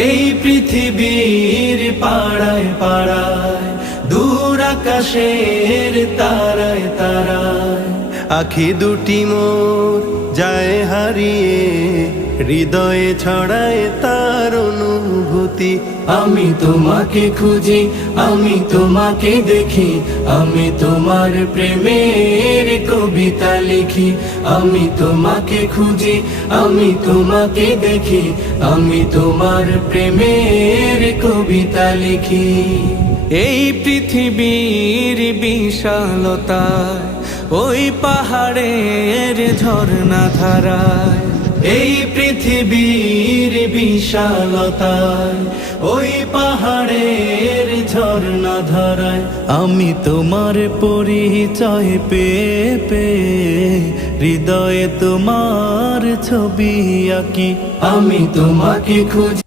এই পৃথিবীর পাড়ায় পাড়ায়, দূর আকাশের তারায় তারায়, আখি দুটি মোর যায় হারিয়ে, হৃদয়ে ছড়ায় তার অনুভূতি। আমি তোমাকে খুঁজি, আমি তোমাকে দেখি, আমি তোমার প্রেমের কবিতা লিখি। আমি তোমাকে খুঁজি, আমি তোমাকে দেখি, আমি তোমার প্রেমের কবিতা লিখি। এই পৃথিবীর বিশালতায়, ওই পাহাড়ের ঝর্ণা ধারায়, এই পৃথিবীর বিশালতায়, ওই পাহাড়ের ঝর্ণা ধারায়, আমি তোমার পরিচয় পেয়ে পেয়ে, হৃদয়ে তোমার ছবি আঁকি। আমি তোমাকে খুঁজি।